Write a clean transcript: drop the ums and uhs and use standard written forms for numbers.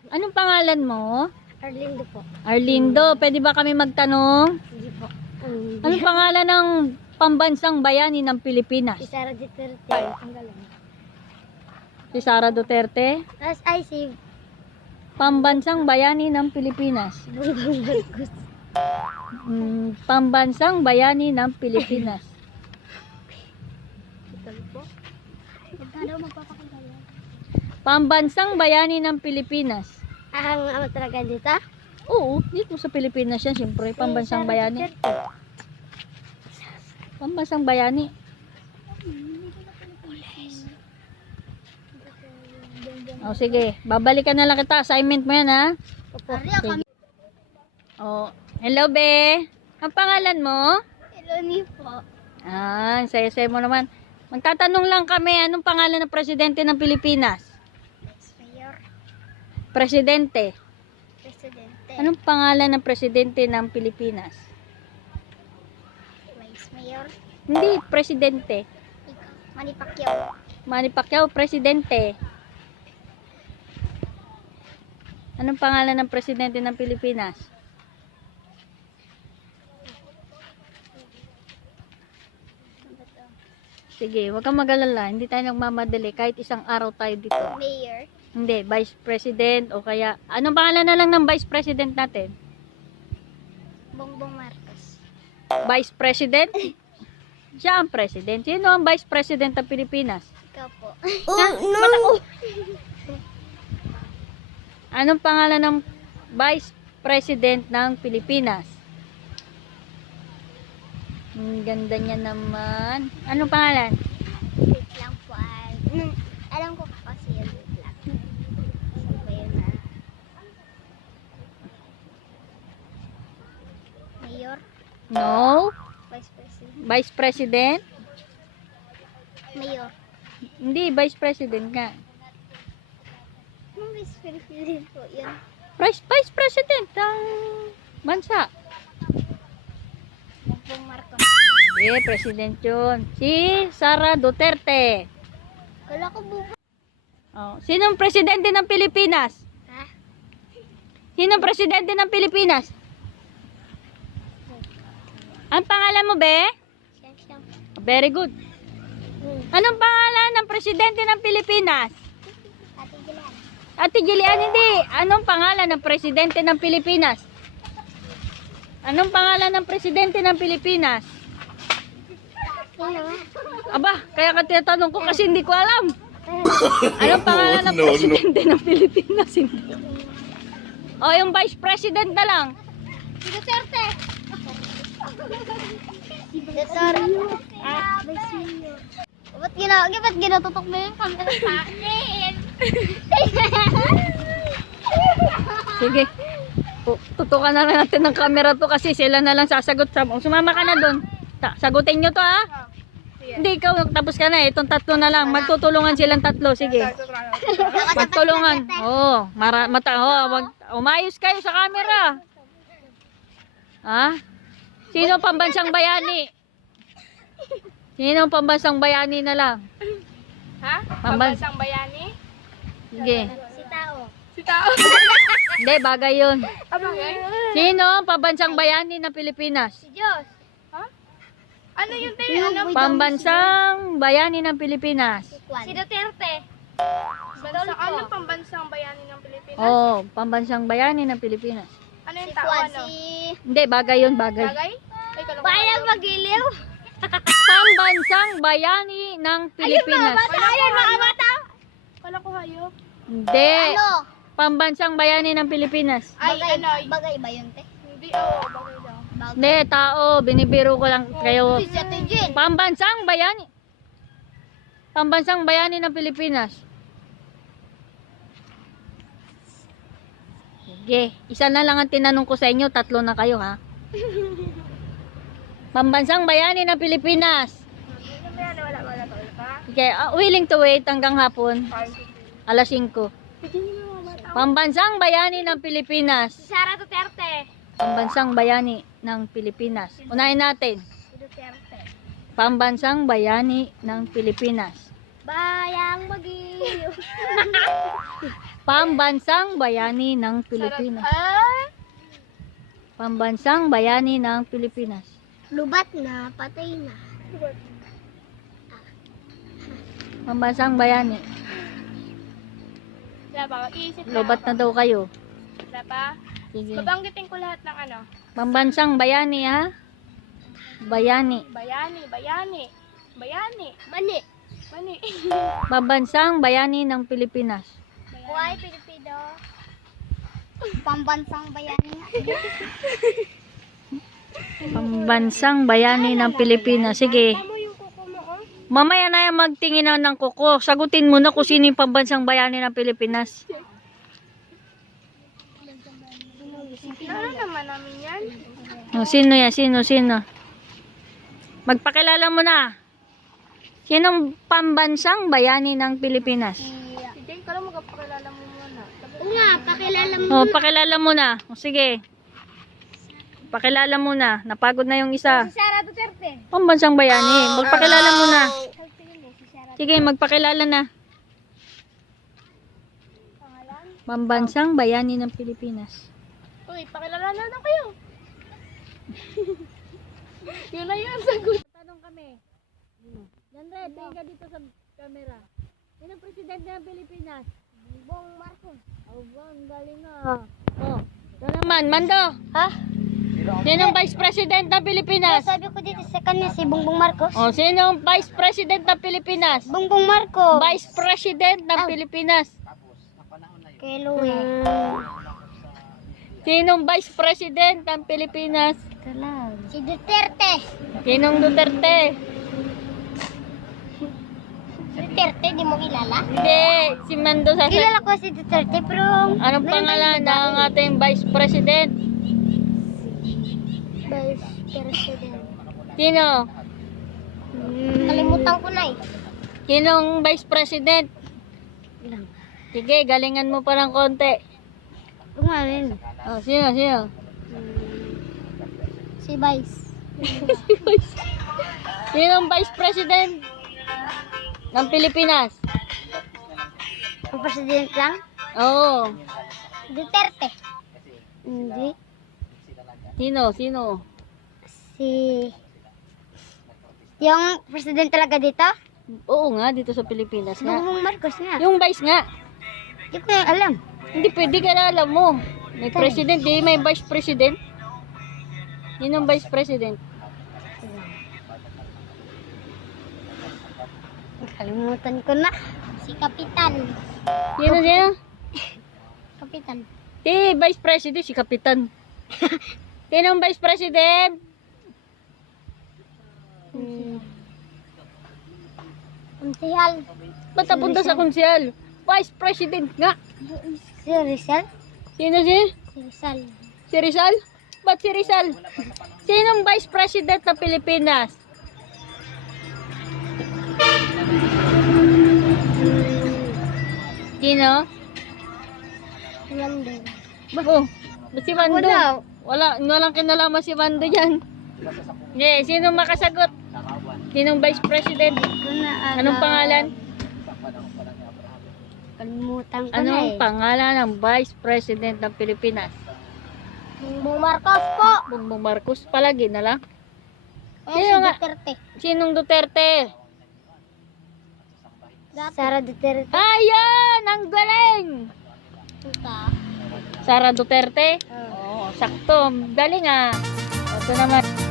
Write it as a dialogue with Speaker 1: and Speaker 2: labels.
Speaker 1: Anong pangalan mo?
Speaker 2: Arlindo po.
Speaker 1: Arlindo, pwede ba kami magtanong?
Speaker 2: Hindi po.
Speaker 1: Anong pangalan ng pambansang bayani ng Pilipinas?
Speaker 2: Si Sara Duterte. Ang galing.
Speaker 1: Si Sara Duterte?
Speaker 2: Tapos ay si
Speaker 1: Pambansang bayani ng Pilipinas.
Speaker 2: Bongbong Marcos.
Speaker 1: Pambansang bayani ng Pilipinas.
Speaker 2: Ito po. Magkano magpapakita yan?
Speaker 1: Pambansang bayani ng Pilipinas.
Speaker 2: Ang ama talaga dito?
Speaker 1: Oo, dito sa Pilipinas yan, siyempre. Pambansang bayani. Pambansang bayani. O sige, babalikan na lang kita. Assignment mo yan, ha? Sige. O, hello, be. Ang pangalan mo?
Speaker 2: Eloni po.
Speaker 1: Ah, saya-saya mo naman. Magtatanong lang kami, anong pangalan ng presidente ng Pilipinas?
Speaker 2: Mayor.
Speaker 1: Presidente.
Speaker 2: Presidente.
Speaker 1: Anong pangalan ng presidente ng Pilipinas?
Speaker 2: Vice Mayor.
Speaker 1: Hindi, presidente.
Speaker 2: Ikaw. Manny Pacquiao.
Speaker 1: Manny Pacquiao, presidente. Anong pangalan ng presidente ng Pilipinas? Sige, huwag kang mag-alala. Hindi tayo nagmamadali. Kahit isang araw tayo dito.
Speaker 2: Mayor.
Speaker 1: Hindi, vice president o kaya... Anong pangalan na lang ng vice president natin?
Speaker 2: Bongbong Marcos.
Speaker 1: Vice president? Siya ang president. Sino ang vice president ng Pilipinas?
Speaker 2: Ikaw po.
Speaker 1: Anong pangalan ng vice president ng Pilipinas? Ang ganda niya naman. Anong pangalan?
Speaker 2: Wait lang po. Alam ko kasi yun. Wait lang. Saan ba yun na? Mayor.
Speaker 1: No.
Speaker 2: Vice President.
Speaker 1: Vice president?
Speaker 2: Mayor.
Speaker 1: Hindi, vice president ka.
Speaker 2: Anong Vice President po yun?
Speaker 1: Vice president ng bansa.
Speaker 2: Bongbong Marcos.
Speaker 1: Eh, president yun. Si Sara Duterte.
Speaker 2: Kala ko bubo.
Speaker 1: Oh. Sinong presidente ng Pilipinas?
Speaker 2: Ha?
Speaker 1: Sinong presidente ng Pilipinas? Ang pangalan mo, be?
Speaker 2: Siyang.
Speaker 1: Very good. Anong pangalan ng presidente ng Pilipinas?
Speaker 2: Ate Gilan.
Speaker 1: Ate Gillian, hindi. Anong pangalan ng presidente ng Pilipinas? Anong pangalan ng presidente ng Pilipinas?
Speaker 2: Sino nga?
Speaker 1: Aba, kaya ka tinatanong ko kasi hindi ko alam. Anong pangalan ng presidente ng Pilipinas? Hindi. O, yung vice president na lang.
Speaker 2: Si Duterte. Duterte. Ah, Vice Mayor. Ba't ginatutok mo yung camera sa akin?
Speaker 1: Sige. Tutukan na lang natin ng camera to kasi sila na lang sasagot. Sumama ka na doon. Sagutin nyo to, ha? Hindi, ikaw tapos ka na eh. Itong tatlo na lang. Magtutulungan silang tatlo. Sige. Magtulungan. Oo. Umayos kayo sa camera. Ha? Sino pambansang bayani? Sino pambansang bayani na lang?
Speaker 3: Ha? Pambansang bayani?
Speaker 1: Sige.
Speaker 2: Si Tao.
Speaker 3: Si Tao.
Speaker 1: Hindi, bagay yun.
Speaker 3: Abagay?
Speaker 1: Sino ang pambansang bayani ng Pilipinas?
Speaker 2: Si Diyos.
Speaker 3: Ha? Ano yun tayo? Ano?
Speaker 1: Pambansang bayani ng Pilipinas.
Speaker 2: Si Duterte.
Speaker 3: Ano pambansang bayani ng Pilipinas?
Speaker 1: Oh, pambansang bayani ng Pilipinas.
Speaker 3: Ano
Speaker 2: Si
Speaker 3: yung tao?
Speaker 2: Juan.
Speaker 3: Ano?
Speaker 1: Hindi, bagay yun, bagay.
Speaker 3: Bagay? Ay, kala ko.
Speaker 2: Bayang magiliw.
Speaker 1: Pambansang bayani ng Pilipinas.
Speaker 2: Ayun, mga bata.
Speaker 3: Kala ko hayop.
Speaker 1: Hindi.
Speaker 2: Ano?
Speaker 1: Pambansang bayani ng Pilipinas.
Speaker 3: Ay, ano?
Speaker 2: Bagay ba yun, te?
Speaker 3: Hindi, oo. Bagay daw.
Speaker 1: Hindi, tao. Binibiro ko lang kayo.
Speaker 2: Si Ate Jen.
Speaker 1: Pambansang bayani. Pambansang bayani ng Pilipinas. Sige. Isa na lang ang tinanong ko sa inyo. Tatlo na kayo, ha? Pambansang bayani ng Pilipinas.
Speaker 3: Wala pa.
Speaker 1: Sige, willing to wait hanggang hapon. Alas 5. Pambansang bayani ng Pilipinas.
Speaker 2: Si Sara Duterte.
Speaker 1: Pambansang bayani ng Pilipinas. Unahin natin.
Speaker 2: Si Duterte.
Speaker 1: Pambansang bayani ng Pilipinas.
Speaker 2: Bayang Baguio.
Speaker 1: Pambansang bayani ng Pilipinas. Pambansang bayani ng Pilipinas.
Speaker 2: Lubat na, patay na.
Speaker 1: Pambansang bayani.
Speaker 3: Wala pa, iisip lang
Speaker 1: Lobat na
Speaker 3: ako.
Speaker 1: daw kayo.
Speaker 3: Wala pa?
Speaker 1: Sige.
Speaker 3: Babanggitin ko lahat ng ano.
Speaker 1: Pambansang bayani ha? Bayani.
Speaker 3: Bayani, bayani. Bayani.
Speaker 2: Mani.
Speaker 3: Mani.
Speaker 1: Pambansang bayani ng Pilipinas.
Speaker 2: Buhay Pilipino. Pambansang bayani.
Speaker 1: Pambansang bayani ng Pilipinas. Sige.
Speaker 3: Tama yung kuko mo, oh.
Speaker 1: Mamaya na yan magtingin na ng kuko. Sagutin mo na kung sino yung pambansang bayani ng Pilipinas.
Speaker 3: Ano naman namin yan?
Speaker 1: O, sino yan? Sino? Magpakilala mo na. Sinong pambansang bayani ng Pilipinas?
Speaker 3: Si Jane, kala magpapakilala mo muna.
Speaker 2: Oo nga, pakilala mo.
Speaker 1: O, pakilala mo na. O, sige. Pakilala mo na. Napagod na yung isa.
Speaker 2: Si Sara Duterte.
Speaker 1: Pambansang bayani. Magpakilala mo na.
Speaker 2: Si Sara.
Speaker 1: Sige, magpakilala na. Pambansang bayani ng Pilipinas.
Speaker 3: Uy, pakilala na lang kayo. Yun na yun, sagot.
Speaker 1: Tanong kami. Yandre, tingin ka dito sa camera. Sino ang presidente ng Pilipinas?
Speaker 2: Bongbong Marcos.
Speaker 1: Oh, ang galing na. Oh, ito naman, Mando.
Speaker 2: Ha?
Speaker 1: Sino ang vice president ng Pilipinas?
Speaker 2: Sabi ko dito sa kanya si Bongbong Marcos.
Speaker 1: Oh, sino ang vice president ng Pilipinas?
Speaker 2: Bongbong Marcos.
Speaker 1: Vice president ng Pilipinas.
Speaker 2: Kay Louie.
Speaker 1: Sinong vice president ng Pilipinas?
Speaker 2: Si Duterte.
Speaker 1: Sinong Duterte?
Speaker 2: Duterte, di mo kilala?
Speaker 1: Hindi, si Mando sa...
Speaker 2: Kilala ko si Duterte, pero...
Speaker 1: Anong pangalan ng ating vice president?
Speaker 2: Vice President.
Speaker 1: Sino?
Speaker 2: Kalimutan ko na eh.
Speaker 1: Sinong vice president? Sige, galingan mo pa ng konti.
Speaker 2: Kumain.
Speaker 1: Oh, sino?
Speaker 2: Si Vice.
Speaker 1: Sinong vice president ng Pilipinas?
Speaker 2: Ang president lang?
Speaker 1: Oo.
Speaker 2: Duterte. Hindi.
Speaker 1: Sino?
Speaker 2: Si... Yung president talaga dito?
Speaker 1: Oo nga, dito sa Pilipinas nga.
Speaker 2: Bongbong Marcos nga.
Speaker 1: Yung vice nga.
Speaker 2: Hindi ko yung alam.
Speaker 1: Hindi pwede ka na alam mo. May president, di may vice president. Yun ang vice president.
Speaker 2: Kalimutan ko na. Si Kapitan.
Speaker 1: Sino?
Speaker 2: Kapitan.
Speaker 1: Si vice president, si kapitan. Sino ang vice president?
Speaker 2: Unsihal.
Speaker 1: Ba't napunta sa konsyal? Vice president nga.
Speaker 2: Si Rizal.
Speaker 1: Sino?
Speaker 2: Si Rizal.
Speaker 1: Si Rizal? Ba't si Rizal? Sinong vice president ng Pilipinas? Sino?
Speaker 2: Si Mando.
Speaker 1: Oh, ba't si Mando?
Speaker 2: Wala.
Speaker 1: Walang kinalaman si Mando dyan. Yeah, sino makasagot? Sinong vice president?
Speaker 2: Ko na alam.
Speaker 1: Anong pangalan?
Speaker 2: Kalimutan ko na
Speaker 1: Anong
Speaker 2: eh.
Speaker 1: pangalan ng vice president ng Pilipinas?
Speaker 2: Bongbong Marcos po.
Speaker 1: Bongbong Marcos palagi na lang.
Speaker 2: Eh,
Speaker 1: Sino
Speaker 2: si
Speaker 1: nga?
Speaker 2: Duterte.
Speaker 1: Sinong Duterte?
Speaker 2: Sara Duterte.
Speaker 1: Ayan! Ang galing!
Speaker 2: Puta.
Speaker 1: Sara Duterte? Oo, sakto. Galing ah. Ito naman.